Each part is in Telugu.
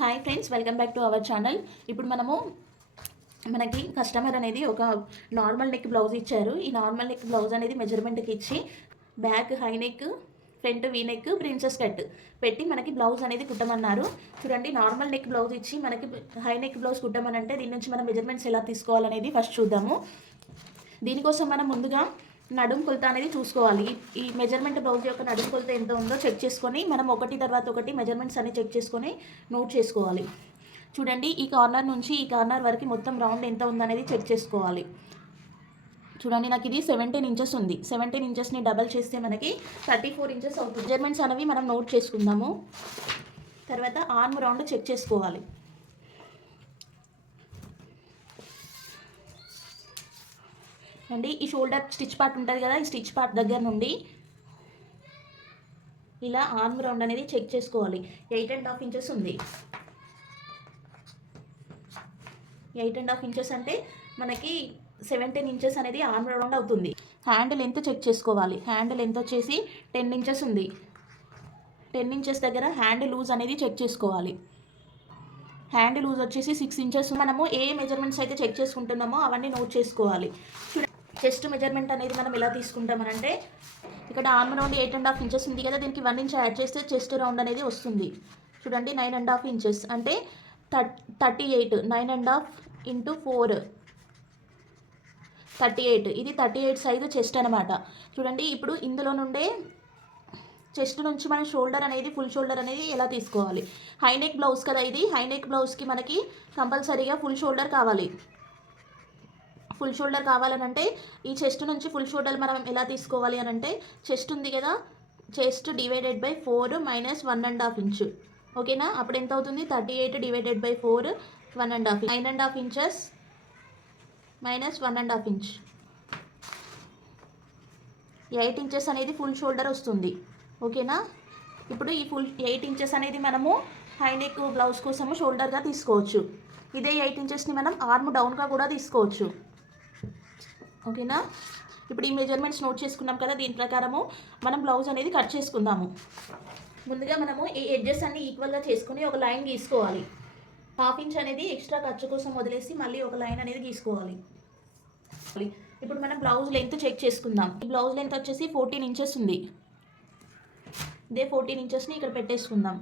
Hi friends, welcome back to our channel. ఇప్పుడు మనకి కస్టమర్ అనేది ఒక నార్మల్ నెక్ బ్లౌజ్ ఇచ్చారు. ఈ నార్మల్ నెక్ బ్లౌజ్ అనేది మెజర్మెంట్కి ఇచ్చి back high neck, front V neck, princess cut పెట్టి మనకి బ్లౌజ్ అనేది కుట్టమన్నారు. చూడండి, నార్మల్ నెక్ బ్లౌజ్ ఇచ్చి మనకి హై నెక్ బ్లౌజ్ కుట్టమనంటే దీని నుంచి మనం మెజర్మెంట్స్ ఎలా తీసుకోవాలనేది ఫస్ట్ చూద్దాము. దీనికోసం మనం ముందుగా నడుం కొలత అనేది చూసుకోవాలి. ఈ మెజర్మెంట్ బ్లౌజ్ యొక్క నడుం కొలత ఎంత ఉందో చెక్ చేసుకొని మనం ఒకటి తర్వాత ఒకటి మెజర్మెంట్స్ అన్ని చెక్ చేసుకొని నోట్ చేసుకోవాలి. చూడండి, ఈ కార్నర్ నుంచి ఈ కార్నర్ వరకు మొత్తం రౌండ్ ఎంత ఉందనేది చెక్ చేసుకోవాలి. చూడండి, నాకు ఇది 17 ఇంచెస్ ఉంది. 17 ఇంచెస్ని డబల్ చేస్తే మనకి 34 ఇంచెస్ అవుతుంది. మెజర్మెంట్స్ అనేవి మనం నోట్ చేసుకుందాము. తర్వాత ఆర్మ్ రౌండ్ చెక్ చేసుకోవాలి. అండి, ఈ షోల్డర్ స్టిచ్ పార్ట్ ఉంటుంది కదా, ఈ స్టిచ్ పార్ట్ దగ్గర నుండి ఇలా ఆర్మ్ రౌండ్ అనేది చెక్ చేసుకోవాలి. 8.5 ఇంచెస్ ఉంది. 8.5 ఇంచెస్ అంటే మనకి 17 ఇంచెస్ అనేది ఆర్మ్ రౌండ్ అవుతుంది. హ్యాండ్ లెంత్ చెక్ చేసుకోవాలి. హ్యాండ్ లెంత్ వచ్చేసి 10 ఇంచెస్ ఉంది. 10 ఇంచెస్ దగ్గర హ్యాండ్ లూజ్ అనేది చెక్ చేసుకోవాలి. హ్యాండ్ లూజ్ వచ్చేసి 6 ఇంచెస్. మనము ఏ మెజర్మెంట్స్ అయితే చెక్ చేసుకుంటున్నామో అవన్నీ నోట్ చేసుకోవాలి. చెస్ట్ మెజర్మెంట్ అనేది మనం ఎలా తీసుకుంటామనంటే, ఇక్కడ ఆర్మ్ రౌండ్ 8.5 ఇంచెస్ ఉంది కదా, దీనికి 1 ఇంచ్ యాడ్ చేస్తే చెస్ట్ రౌండ్ అనేది వస్తుంది. చూడండి, 9.5 ఇంచెస్ అంటే 38. 9.5 ఇంటూ 4 38. ఇది 38 సైజు చెస్ట్ అనమాట. చూడండి, ఇప్పుడు ఇందులో నుండే చెస్ట్ నుంచి మన షోల్డర్ అనేది, ఫుల్ షోల్డర్ అనేది ఎలా తీసుకోవాలి. హైనెక్ బ్లౌజ్ కదా ఇది. హైనెక్ బ్లౌజ్కి మనకి కంపల్సరీగా ఫుల్ షోల్డర్ కావాలి. ఫుల్ షోల్డర్ కావాలనంటే ఈ చెస్ట్ నుంచి ఫుల్ షోల్డర్ మనం ఎలా తీసుకోవాలి అని అంటే, చెస్ట్ ఉంది కదా, chest divided by 4 minus 1.5 inch. ఓకేనా? అప్పుడు ఎంత అవుతుంది? 38 divided by 4 1.5. 9.5 inches minus 1.5 inch. 8 inches అనేది ఫుల్ షోల్డర్ వస్తుంది. ఓకేనా? ఇప్పుడు ఈ 8 ఇంచెస్ అనేది మనము హైనెక్ బ్లౌజ్ కోసము షోల్డర్గా తీసుకోవచ్చు. ఇదే 8 ఇంచెస్ని మనం ఆర్మ్ డౌన్గా కూడా తీసుకోవచ్చు. ఓకేనా? ఇప్పుడు ఈ మెజర్మెంట్స్ నోట్ చేసుకున్నాం కదా, దీని ప్రకారము మనం బ్లౌజ్ అనేది కట్ చేసుకుందాము. ముందుగా మనము ఈ ఎడ్జెస్ అన్ని ఈక్వల్గా చేసుకుని ఒక లైన్ గీసుకోవాలి. 1/2 ఇంచ్ అనేది ఎక్స్ట్రా ఖర్చు కోసం వదిలేసి మళ్ళీ ఒక లైన్ అనేది గీసుకోవాలి. ఇప్పుడు మనం బ్లౌజ్ లెంత్ చెక్ చేసుకుందాం. ఈ బ్లౌజ్ లెంత్ వచ్చేసి 14 ఇంచెస్ ఉంది. ఇదే 14 ఇంచెస్ని ఇక్కడ పెట్టేసుకుందాం.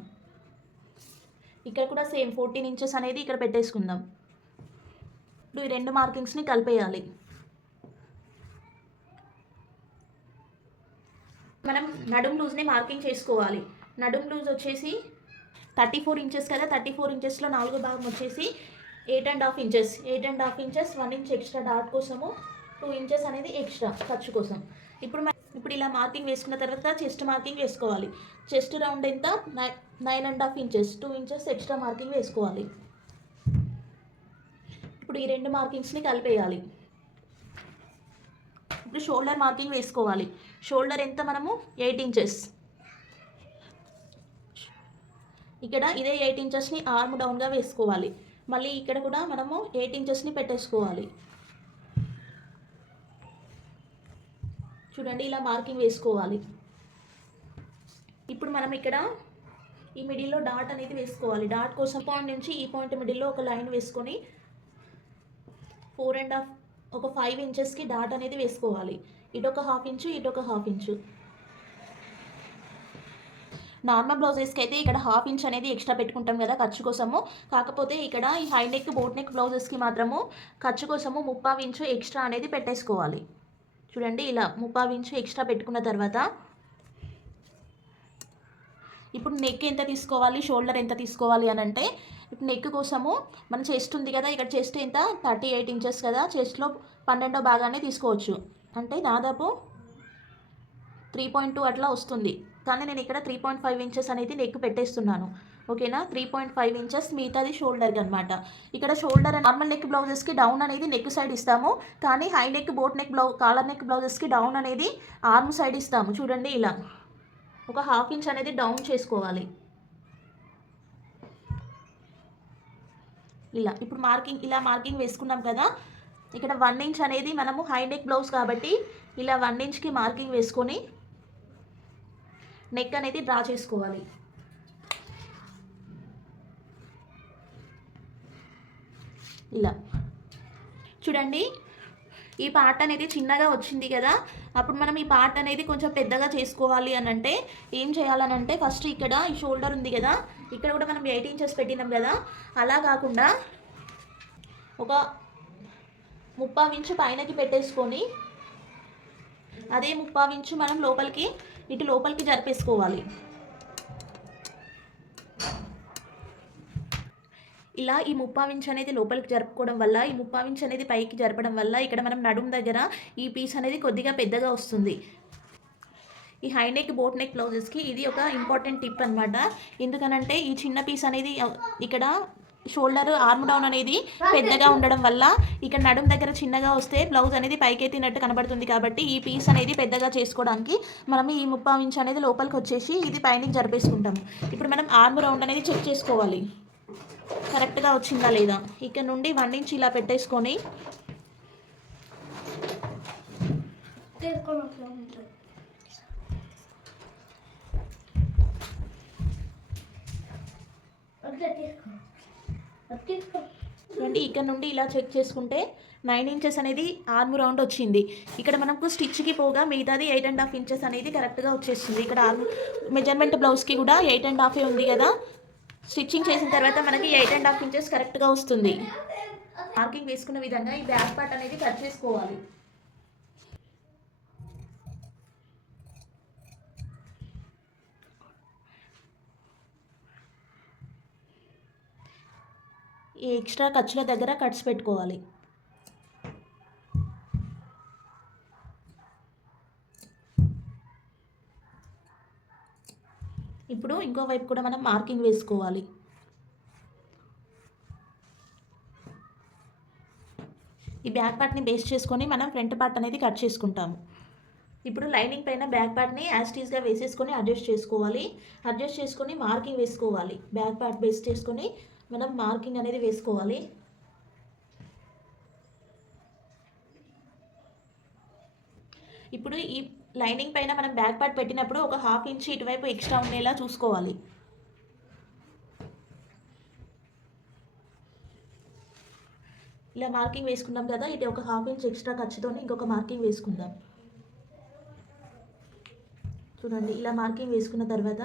ఇక్కడ కూడా సేమ్ 14 ఇంచెస్ అనేది ఇక్కడ పెట్టేసుకుందాం. ఇప్పుడు ఈ రెండు మార్కింగ్స్ని కలిపేయాలి. మనం నడుం లూజ్ని మార్కింగ్ చేసుకోవాలి. నడుం లూజ్ వచ్చేసి 34 ఇంచెస్ కదా, 34 ఇంచెస్లో 4 భాగం వచ్చేసి 8.5 inches. 8.5 inches 1 inch extra dot కోసము, 2 ఇంచెస్ అనేది ఎక్స్ట్రా ఖర్చు కోసం. ఇప్పుడు ఇలా మార్కింగ్ వేసుకున్న తర్వాత చెస్ట్ మార్కింగ్ వేసుకోవాలి. చెస్ట్ రౌండ్ ఎంత? 9.5 ఇంచెస్. 2 ఇంచెస్ ఎక్స్ట్రా మార్కింగ్ వేసుకోవాలి. ఇప్పుడు ఈ రెండు మార్కింగ్స్ని కలిపేయాలి. ఇప్పుడు షోల్డర్ మార్కింగ్ వేసుకోవాలి. షోల్డర్ ఎంత? మనము 8 ఇంచెస్. ఇక్కడ ఇదే 8 ఇంచెస్ని ఆర్మ్ డౌన్గా వేసుకోవాలి. మళ్ళీ ఇక్కడ కూడా మనము 8 ఇంచెస్ని పెట్టేసుకోవాలి. చూడండి, ఇలా మార్కింగ్ వేసుకోవాలి. ఇప్పుడు మనం ఇక్కడ ఈ మిడిల్లో డాట్ అనేది వేసుకోవాలి. డాట్ కోసం పాయింట్ నుంచి ఈ పాయింట్ మిడిల్లో ఒక లైన్ వేసుకొని 4.5 ఒక 5 ఇంచెస్కి డాట్ అనేది వేసుకోవాలి. ఇటొక 1/2 ఇంచు, ఇటొక 1/2 ఇంచు. నార్మల్ బ్లౌజెస్కి అయితే ఇక్కడ 1/2 ఇంచ్ అనేది ఎక్స్ట్రా పెట్టుకుంటాం కదా ఖర్చు కోసము. కాకపోతే ఇక్కడ ఈ హై నెక్, బోట్ నెక్ బ్లౌజెస్కి మాత్రము ఖర్చు కోసము 3/4 ఇంచు ఎక్స్ట్రా అనేది పెట్టేసుకోవాలి. చూడండి, ఇలా 3/4 ఇంచు ఎక్స్ట్రా పెట్టుకున్న తర్వాత ఇప్పుడు నెక్ ఎంత తీసుకోవాలి, షోల్డర్ ఎంత తీసుకోవాలి అని అంటే, ఇప్పుడు నెక్ కోసము మన చెస్ట్ ఉంది కదా, ఇక్కడ చెస్ట్ ఎంత? 38 ఇంచెస్ కదా, చెస్ట్లో 12వ భాగాన్ని తీసుకోవచ్చు. అంటే దాదాపు 3.2 అట్లా వస్తుంది. కానీ నేను ఇక్కడ 3.5 ఇంచెస్ అనేది నెక్ పెట్టేస్తున్నాను. ఓకేనా? 3.5 ఇంచెస్ మిగతాది షోల్డర్కి అనమాట. ఇక్కడ షోల్డర్ నార్మల్ నెక్ బ్లౌజెస్కి డౌన్ అనేది నెక్ సైడ్ ఇస్తాము. కానీ high neck, boat neck collar neck బ్లౌజెస్కి డౌన్ అనేది ఆర్మ్ సైడ్ ఇస్తాము. చూడండి, ఇలా ఒక 1/2 ఇంచ్ అనేది డౌన్ చేసుకోవాలి. ఇప్పుడు ఇలా మార్కింగ్ వేసుకున్నాం కదా, ఇక్కడ 1 ఇంచ్ అనేది మనము హై నెక్ బ్లౌజ్ కాబట్టి ఇలా 1 ఇంచ్కి మార్కింగ్ వేసుకొని నెక్ అనేది డ్రా చేసుకోవాలి. ఇలా చూడండి, ఈ పార్ట్ అనేది చిన్నగా వచ్చింది కదా, అప్పుడు మనం ఈ పార్ట్ అనేది కొంచెం పెద్దగా చేసుకోవాలి అని అంటే ఏం చేయాలనంటే ఫస్ట్ ఇక్కడ ఈ షోల్డర్ ఉంది కదా, ఇక్కడ కూడా మనం 8 ఇంచెస్ పెట్టినాం కదా, అలా కాకుండా ఒక 3/4 ఇంచు పైనకి పెట్టేసుకొని అదే 3/4 ఇంచు మనం ఇటు లోపలికి జరిపేసుకోవాలి. ఇలా ఈ 3/4 ఇంచ్ అనేది లోపలికి జరుపుకోవడం వల్ల, ఈ 3/4 ఇంచ్ అనేది పైకి జరపడం వల్ల ఇక్కడ మనం నడుము దగ్గర ఈ పీస్ అనేది కొద్దిగా పెద్దగా వస్తుంది. ఈ హై నెక్ బోట్ నెక్ బ్లౌజెస్కి ఇది ఒక ఇంపార్టెంట్ టిప్ అనమాట. ఎందుకనంటే ఈ చిన్న పీస్ అనేది ఇక్కడ షోల్డర్ ఆర్మ్ డౌన్ అనేది పెద్దగా ఉండడం వల్ల ఇక్కడ నడుము దగ్గర చిన్నగా వస్తే బ్లౌజ్ అనేది పైకెత్తినట్టు కనబడుతుంది. కాబట్టి ఈ పీస్ అనేది పెద్దగా చేసుకోవడానికి మనం ఈ 3/4 ఇంచ్ అనేది లోపలికి వచ్చేసి ఇది పైనకి జరిపేసుకుంటాము. ఇప్పుడు మనం ఆర్మ్ రౌండ్ అనేది చెక్ చేసుకోవాలి కరెక్ట్గా వచ్చిందా లేదా. ఇక్కడ నుండి 1 ఇంచ్ ఇలా పెట్టేసుకొని చూడండి, ఇక్కడ నుండి ఇలా చెక్ చేసుకుంటే 9 ఇంచెస్ అనేది ఆర్మ్ రౌండ్ వచ్చింది. ఇక్కడ మనకు స్టిచ్కి పోగా మిగతాది 8.5 ఇంచెస్ అనేది కరెక్ట్గా వచ్చేస్తుంది. ఇక్కడ ఆర్మ్ మెజర్మెంట్ బ్లౌజ్కి కూడా 8.5 ఉంది కదా, స్టిచ్చింగ్ చేసిన తర్వాత మనకి 8.5 ఇంచెస్ కరెక్ట్గా వస్తుంది. మార్కింగ్ వేసుకున్న విధంగా ఈ బ్యాక్ పార్ట్ అనేది కట్ చేసుకోవాలి. ఈ ఎక్స్ట్రా ఖర్చుల దగ్గర కట్స్ పెట్టుకోవాలి. ఇప్పుడు ఇంకో వైపు కూడా మనం మార్కింగ్ వేసుకోవాలి. ఈ బ్యాక్ పార్ట్ని బేస్ చేసుకొని మనం ఫ్రంట్ పార్ట్ అనేది కట్ చేసుకుంటాము. ఇప్పుడు లైనింగ్ పైన బ్యాక్ పార్ట్ని యాస్టీస్గా వేసేసుకొని అడ్జస్ట్ చేసుకోవాలి. అడ్జస్ట్ చేసుకొని మార్కింగ్ వేసుకోవాలి. బ్యాక్ పార్ట్ బేస్ చేసుకొని మనం మార్కింగ్ అనేది వేసుకోవాలి. ఇప్పుడు ఈ లైనింగ్ పైన మనం బ్యాక్ పార్ట్ పెట్టినప్పుడు ఒక 1/2 ఇంచ్ ఇటువైపు ఎక్స్ట్రా ఉండేలా చూసుకోవాలి. ఇలా మార్కింగ్ వేసుకున్నాం కదా, ఇటు ఒక 1/2 ఇంచ్ ఎక్స్ట్రా ఖర్చుతో ఇంకొక మార్కింగ్ వేసుకుందాం. చూడండి, ఇలా మార్కింగ్ వేసుకున్న తర్వాత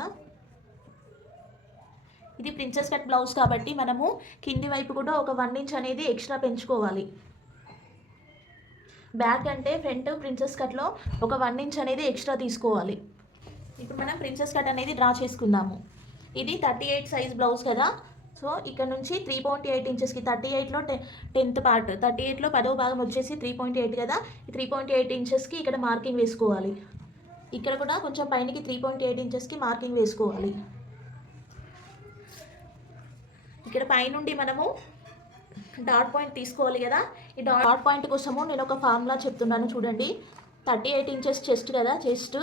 ఇది ప్రిన్సెస్ కట్ బ్లౌజ్ కాబట్టి మనము కింది వైపు కూడా ఒక 1 ఇంచ్ అనేది ఎక్స్ట్రా పెంచుకోవాలి. బ్యాక్ అంటే ఫ్రంట్ ప్రిన్సెస్ కట్లో ఒక 1 ఇంచ్ అనేది ఎక్స్ట్రా తీసుకోవాలి. ఇప్పుడు మనం ప్రిన్సెస్ కట్ అనేది డ్రా చేసుకుందాము. ఇది 38 సైజ్ బ్లౌజ్ కదా, సో ఇక్కడ నుంచి 3.8 ఇంచెస్కి 38లో 10th పార్ట్, 38లో 10వ భాగం వచ్చేసి 3.8 కదా, ఈ 3.8 ఇంచెస్కి ఇక్కడ మార్కింగ్ వేసుకోవాలి. ఇక్కడ కూడా కొంచెం పైనకి 3.8 ఇంచెస్కి మార్కింగ్ వేసుకోవాలి. ఇక్కడ పైనుండి మనము డాట్ పాయింట్ తీసుకోవాలి కదా, ఈ డాట్ పాయింట్ కోసము నేను ఒక ఫార్ములా చెప్తున్నాను చూడండి. 38 ఇంచెస్ చెస్ట్ కదా, chest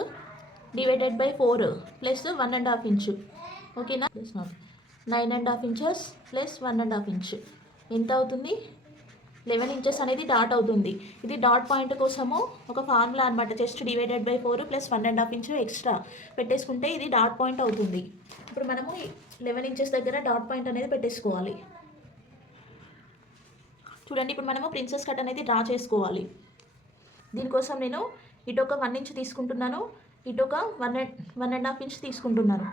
divided by 4 plus 1.5 inch, ఓకేనా, ప్లస్ 9.5 ఇంచెస్ ప్లస్ 1.5 ఇంచు ఎంత అవుతుంది, 11 ఇంచెస్ అనేది డాట్ అవుతుంది. ఇది డాట్ పాయింట్ కోసము ఒక ఫార్ములా అనమాట. Chest divided by 4 plus 1.5 inch extra పెట్టేసుకుంటే ఇది డాట్ పాయింట్ అవుతుంది. ఇప్పుడు మనము 11 ఇంచెస్ దగ్గర డాట్ పాయింట్ అనేది పెట్టేసుకోవాలి. చూడండి, ఇప్పుడు మనము ప్రిన్సెస్ కట్ అనేది డ్రా చేసుకోవాలి. దీనికోసం నేను ఇటు ఒక 1 ఇంచ్ తీసుకుంటున్నాను, ఇటు ఒక 1.5 ఇంచ్ తీసుకుంటున్నాను.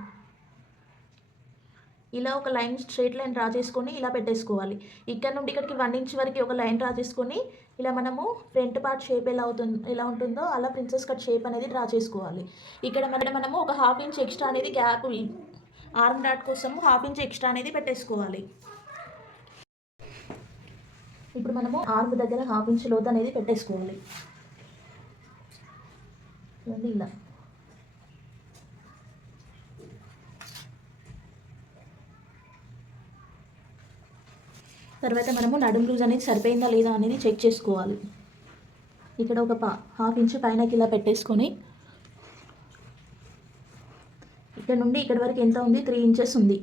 ఇలా ఒక లైన్ స్ట్రైట్ లైన్ డ్రా చేసుకొని ఇలా పెట్టేసుకోవాలి. ఇక్కడ నుండి ఇక్కడికి 1 ఇంచ్ వరకు ఒక లైన్ డ్రా చేసుకొని ఇలా మనము ఫ్రంట్ పార్ట్ షేప్ ఎలా ఉంటుందో అలా ప్రిన్సెస్ కట్ షేప్ అనేది డ్రా చేసుకోవాలి. ఇక్కడ మనము ఒక 1/2 ఇంచ్ ఎక్స్ట్రా అనేది గ్యాప్ ఆర్మ్ డాట్ కోసము 1/2 ఇంచ్ ఎక్స్ట్రా అనేది పెట్టేసుకోవాలి. ఇప్పుడు మనము ఆర్మ్ దగ్గర 1/2 ఇంచ్ లోతు అనేది పెట్టేసుకోవాలి. చూడండి, ఇలా తర్వాత మనము నడుము లూజ్ అనేది సరిపోయిందా లేదా అనేది చెక్ చేసుకోవాలి. ఇక్కడ ఒక 1/2 ఇంచ్ పైనకి ఇలా పెట్టేసుకొని ఇక్కడ నుండి ఇక్కడ వరకు ఎంత ఉంది, 3 ఇంచెస్ ఉంది.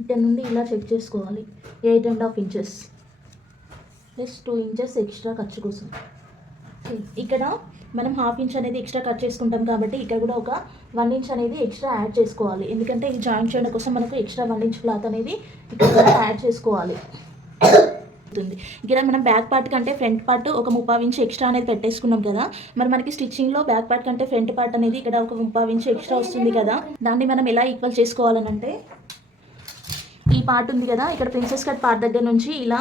ఇక్కడ నుండి ఇలా చెక్ చేసుకోవాలి. 8.5 ఇంచెస్ ప్లస్ 2 ఇంచెస్ ఎక్స్ట్రా ఖర్చు కోసం. ఇక్కడ మనం హాఫ్ ఇంచ్ అనేది ఎక్స్ట్రా కట్ చేసుకుంటాం కాబట్టి ఇక్కడ కూడా ఒక 1 ఇంచ్ అనేది ఎక్స్ట్రా యాడ్ చేసుకోవాలి. ఎందుకంటే ఇది జాయింట్ చేయడం కోసం మనకు ఎక్స్ట్రా 1 ఇంచ్ క్లాత్ అనేది ఇక్కడ యాడ్ చేసుకోవాలి. ఇక్కడ మనం బ్యాక్ పార్ట్ కంటే ఫ్రంట్ పార్ట్ ఒక 3/4 ఇంచ్ ఎక్స్ట్రా అనేది పెట్టేసుకున్నాం కదా. మరి మనకి స్టిచ్చింగ్లో బ్యాక్ పార్ట్ కంటే ఫ్రంట్ పార్ట్ అనేది ఇక్కడ ఒక 3/4 ఇంచ్ ఎక్స్ట్రా వస్తుంది కదా. దాన్ని మనం ఎలా ఈక్వల్ చేసుకోవాలనంటే ఈ పార్ట్ ఉంది కదా, ఇక్కడ ప్రిన్సెస్ కట్ పార్ట్ దగ్గర నుంచి ఇలా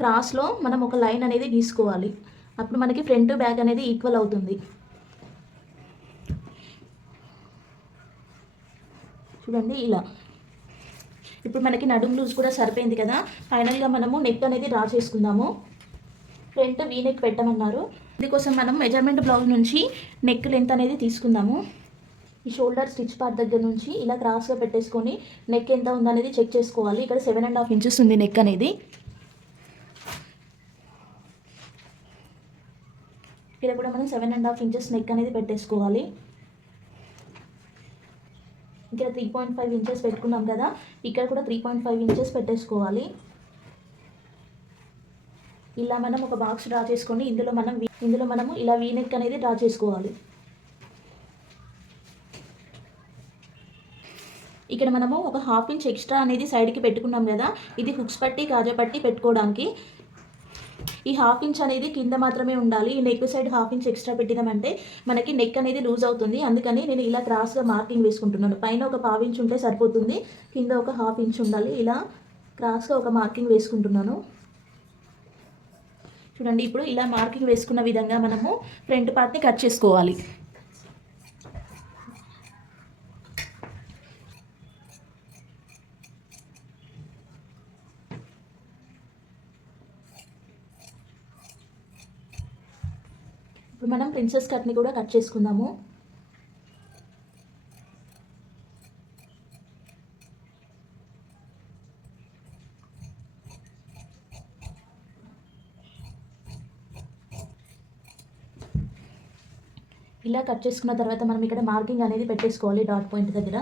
క్రాస్లో మనం ఒక లైన్ అనేది గీసుకోవాలి. అప్పుడు మనకి ఫ్రంట్ బ్యాక్ అనేది ఈక్వల్ అవుతుంది. చూడండి ఇలా. ఇప్పుడు మనకి నడుము లూజ్ కూడా సరిపోయింది కదా. ఫైనల్గా మనము నెక్ అనేది డ్రా చేసుకుందాము. ఫ్రంట్ వీ నెక్ పెట్టమన్నారు. దీనికోసం మనం మెజర్మెంట్ బ్లౌజ్ నుంచి నెక్ లెంత్ అనేది తీసుకుందాము. ఈ షోల్డర్ స్టిచ్ పార్ట్ దగ్గర నుంచి ఇలా క్రాస్గా పెట్టేసుకొని నెక్ ఎంత ఉందనేది చెక్ చేసుకోవాలి. ఇక్కడ 7.5 ఇంచెస్ ఉంది నెక్ అనేది. ఇక్కడ కూడా మనం 7.5 ఇంచెస్ నెక్ అనేది పెట్టేసుకోవాలి. ఇక్కడ 3.5 ఇంచెస్ పెట్టుకున్నాం కదా, ఇక్కడ కూడా 3.5 ఇంచెస్ పెట్టేసుకోవాలి. ఇలా మనం ఒక బాక్స్ డ్రా చేసుకొని ఇందులో మనము ఇలా వీ నెక్ అనేది డ్రా చేసుకోవాలి. ఇక్కడ మనము ఒక 1/2 ఇంచ్ ఎక్స్ట్రా అనేది సైడ్కి పెట్టుకున్నాం కదా, ఇది హుక్స్ పట్టి కాజా పట్టి పెట్టుకోవడానికి. ఈ 1/2 ఇంచ్ అనేది కింద మాత్రమే ఉండాలి. ఈ నెక్ సైడ్ 1/2 ఇంచ్ ఎక్స్ట్రా పెట్టినామంటే మనకి నెక్ అనేది లూజ్ అవుతుంది. అందుకని నేను ఇలా క్రాస్గా మార్కింగ్ వేసుకుంటున్నాను. పైన ఒక 1/2 ఇంచ్ ఉంటే సరిపోతుంది, కింద ఒక 1/2 ఇంచ్ ఉండాలి. ఇలా క్రాస్గా ఒక మార్కింగ్ వేసుకుంటున్నాను. చూడండి, ఇప్పుడు ఇలా మార్కింగ్ వేసుకున్న విధంగా మనము ఫ్రంట్ పార్ట్ని కట్ చేసుకోవాలి. ఇప్పుడు మనం ప్రిన్సెస్ కట్ని కూడా కట్ చేసుకుందాము. ఇలా కట్ చేసుకున్న తర్వాత మనం ఇక్కడ మార్కింగ్ అనేది పెట్టేసుకోవాలి. డాట్ పాయింట్ దగ్గర,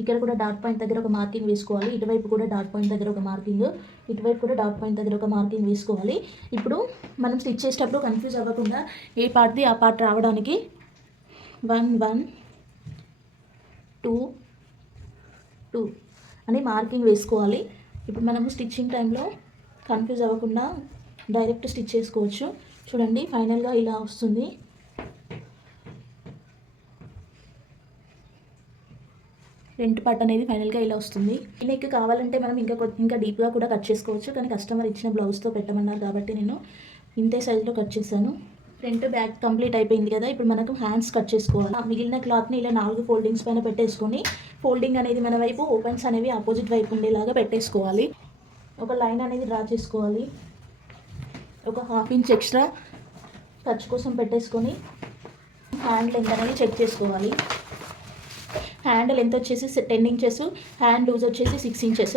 ఇక్కడ కూడా డాట్ పాయింట్ దగ్గర ఒక మార్కింగ్ వేసుకోవాలి. ఇటువైపు కూడా డాట్ పాయింట్ దగ్గర ఒక మార్కింగ్, ఇటువైపు కూడా డాట్ పాయింట్ దగ్గర ఒక మార్కింగ్ వేసుకోవాలి. ఇప్పుడు మనం స్టిచ్ చేసేటప్పుడు కన్ఫ్యూజ్ అవ్వకుండా ఏ పార్ట్ది ఆ పార్ట్ రావడానికి 1 1 2 2 అని మార్కింగ్ వేసుకోవాలి. ఇప్పుడు మనము స్టిచ్చింగ్ టైంలో కన్ఫ్యూజ్ అవ్వకుండా డైరెక్ట్ స్టిచ్ చేసుకోవచ్చు. చూడండి, ఫైనల్గా ఇలా వస్తుంది. ఫ్రంట్ పార్ట్ అనేది ఫైనల్గా ఇలా వస్తుంది. ఈ నెక్ కావాలంటే మనం ఇంకా డీప్గా కూడా కట్ చేసుకోవచ్చు, కానీ కస్టమర్ ఇచ్చిన బ్లౌజ్తో పెట్టమన్నారు కాబట్టి నేను ఇంతే సైజులో కట్ చేశాను. ఫ్రంట్ బ్యాక్ కంప్లీట్ అయిపోయింది కదా. ఇప్పుడు మనకు హ్యాండ్స్ కట్ చేసుకోవాలి. మిగిలిన క్లాత్ని ఇలా 4 ఫోల్డింగ్స్ పైన పెట్టేసుకొని ఫోల్డింగ్ అనేది మన వైపు, ఓపెన్స్ అనేవి ఆపోజిట్ వైపు ఉండేలాగా పెట్టేసుకోవాలి. ఒక లైన్ అనేది డ్రా చేసుకోవాలి. ఒక 1/2 ఇంచ్ ఎక్స్ట్రా ఖర్చు కోసం పెట్టేసుకొని హ్యాండ్ లెంత్ అనేది చెక్ చేసుకోవాలి. హ్యాండ్ లెంత్ వచ్చేసి 10 ఇంచెస్, హ్యాండ్ లూజ్ వచ్చేసి 6 ఇంచెస్.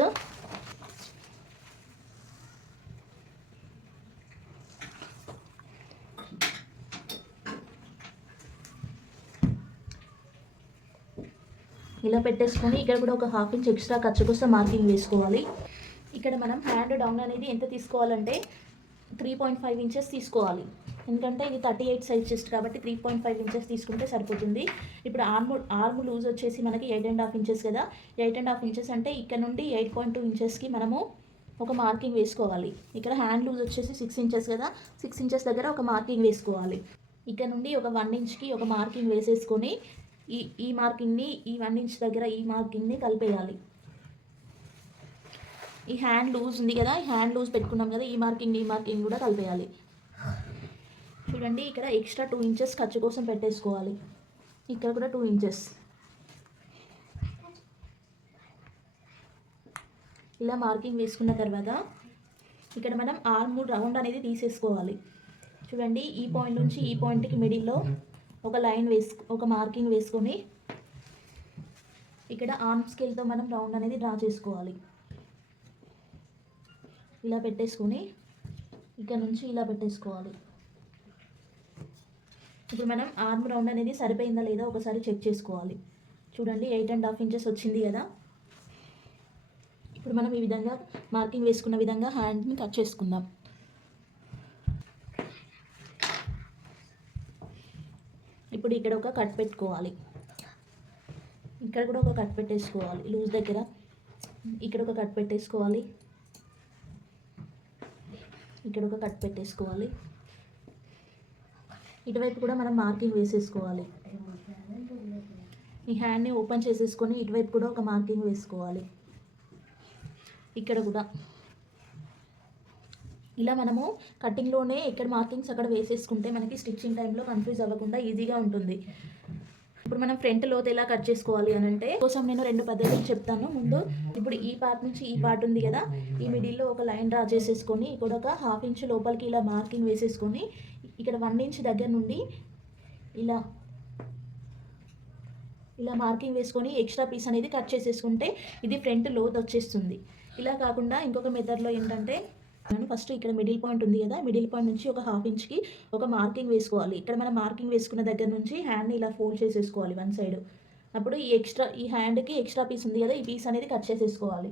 ఇలా పెట్టేసుకొని ఇక్కడ కూడా ఒక 1/2 ఇంచ్ ఎక్స్ట్రా ఖర్చు కోసం మార్కింగ్ వేసుకోవాలి. ఇక్కడ మనం హ్యాండ్ డౌన్ అనేది ఎంత తీసుకోవాలంటే 3.5 ఇంచెస్ తీసుకోవాలి. ఎందుకంటే ఇది 38 సైజ్ చెస్ట్ కాబట్టి 3.5 ఇంచెస్ తీసుకుంటే సరిపోతుంది. ఇప్పుడు ఆర్మ్ లూజ్ వచ్చేసి మనకి 8.5 ఇంచెస్ కదా. 8.5 ఇంచెస్ అంటే ఇక్కడ నుండి 8.2 ఇంచెస్కి మనము ఒక మార్కింగ్ వేసుకోవాలి. ఇక్కడ హ్యాండ్ లూజ్ వచ్చేసి 6 ఇంచెస్ కదా, 6 ఇంచెస్ దగ్గర ఒక మార్కింగ్ వేసుకోవాలి. ఇక్కడ నుండి ఒక 1 ఇంచ్కి ఒక మార్కింగ్ వేసేసుకొని ఈ మార్కింగ్ని ఈ 1 ఇంచ్ దగ్గర ఈ మార్కింగ్ని కలిపేయాలి. ఈ హ్యాండ్ లూజ్ ఉంది కదా, ఈ హ్యాండ్ లూజ్ పెట్టుకున్నాం కదా, ఈ మార్కింగ్ కూడా కలిపేయాలి. చూడండి, ఇక్కడ ఎక్స్ట్రా 2 ఇంచెస్ ఖర్చు కోసం పెట్టేసుకోవాలి. ఇక్కడ కూడా 2 ఇంచెస్. ఇలా మార్కింగ్ వేసుకున్న తర్వాత ఇక్కడ మనం ఆర్మ్ రౌండ్ అనేది తీసేసుకోవాలి. చూడండి, ఈ పాయింట్ నుంచి ఈ పాయింట్కి మిడిల్లో ఒక మార్కింగ్ వేసుకొని ఇక్కడ ఆర్మ్ స్కేల్తో మనం రౌండ్ అనేది డ్రా చేసుకోవాలి. ఇలా పెట్టేసుకొని ఇక్కడ నుంచి ఇలా పెట్టేసుకోవాలి. ఇప్పుడు మనం ఆర్మ్ రౌండ్ అనేది సరిపోయిందా లేదా ఒకసారి చెక్ చేసుకోవాలి. చూడండి, 8.5 ఇంచెస్ వచ్చింది కదా. ఇప్పుడు మనం ఈ విధంగా మార్కింగ్ వేసుకున్న విధంగా హ్యాండ్ని కట్ చేసుకుందాం. ఇప్పుడు ఇక్కడ ఒక కట్ పెట్టుకోవాలి, ఇక్కడ కూడా ఒక కట్ పెట్టేసుకోవాలి లూజ్ దగ్గర, ఇక్కడ ఒక కట్ పెట్టేసుకోవాలి, ఇక్కడ ఒక కట్ పెట్టేసుకోవాలి. ఇటువైపు కూడా మనం మార్కింగ్ వేసేసుకోవాలి. ఈ హ్యాండ్ని ఓపెన్ చేసేసుకొని ఇటువైపు కూడా ఒక మార్కింగ్ వేసుకోవాలి. ఇక్కడ కూడా ఇలా మనము కటింగ్లోనే ఎక్కడ మార్కింగ్స్ అక్కడ వేసేసుకుంటే మనకి స్టిచ్చింగ్ టైంలో కన్ఫ్యూజ్ అవ్వకుండా ఈజీగా ఉంటుంది. ఇప్పుడు మనం ఫ్రంట్ లోతు ఎలా కట్ చేసుకోవాలి అని అంటే కోసం నేను 2 పద్ధతులు చెప్తాను. ముందు ఇప్పుడు ఈ పార్ట్ నుంచి ఈ పార్ట్ ఉంది కదా, ఈ మిడిల్లో ఒక లైన్ డ్రా చేసేసుకొని ఇక్కడ ఒక 1/2 ఇంచ్ లోపలికి ఇలా మార్కింగ్ వేసేసుకొని ఇక్కడ 1 ఇంచ్ దగ్గర నుండి ఇలా మార్కింగ్ వేసుకొని ఎక్స్ట్రా పీస్ అనేది కట్ చేసేసుకుంటే ఇది ఫ్రంట్ లోతు వచ్చేస్తుంది. ఇలా కాకుండా ఇంకొక మెథడ్లో ఏంటంటే ఫస్ట్ ఇక్కడ మిడిల్ పాయింట్ ఉంది కదా, మిడిల్ పాయింట్ నుంచి ఒక 1/2 ఇంచ్కి ఒక మార్కింగ్ వేసుకోవాలి. ఇక్కడ మనం మార్కింగ్ వేసుకున్న దగ్గర నుంచి హ్యాండ్ని ఇలా ఫోల్డ్ చేసేసుకోవాలి వన్ సైడ్. అప్పుడు ఈ హ్యాండ్కి ఎక్స్ట్రా పీస్ ఉంది కదా, ఈ పీస్ అనేది కట్ చేసేసుకోవాలి.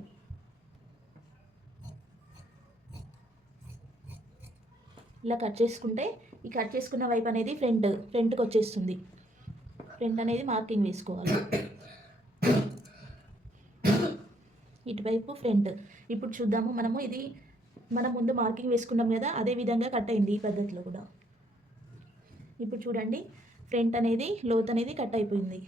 ఇలా కట్ చేసుకుంటే ఈ కట్ చేసుకున్న వైపు అనేది ఫ్రంట్కి వచ్చేస్తుంది. ఫ్రంట్ అనేది మార్కింగ్ వేసుకోవాలి, ఇటువైపు ఫ్రంట్. ఇప్పుడు చూద్దాము, మనం ముందు మార్కింగ్ వేసుకున్నాం కదా, అదే విధంగా కట్ అయింది ఈ పద్ధతిలో కూడా. ఇప్పుడు చూడండి, ఫ్రంట్ అనేది లోత్ అనేది కట్ అయిపోయింది.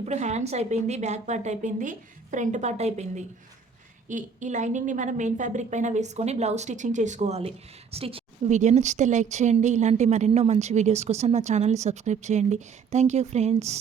ఇప్పుడు హ్యాండ్స్ అయిపోయింది, బ్యాక్ పార్ట్ అయిపోయింది, ఫ్రంట్ పార్ట్ అయిపోయింది. ఈ లైనింగ్ని మనం మెయిన్ ఫ్యాబ్రిక్ పైన వేసుకొని బ్లౌజ్ స్టిచ్చింగ్ చేసుకోవాలి. వీడియో నచ్చితే లైక్ చేయండి. ఇలాంటి మరెన్నో మంచి వీడియోస్ కోసం మా ఛానల్ని సబ్స్క్రైబ్ చేయండి. Thank you friends.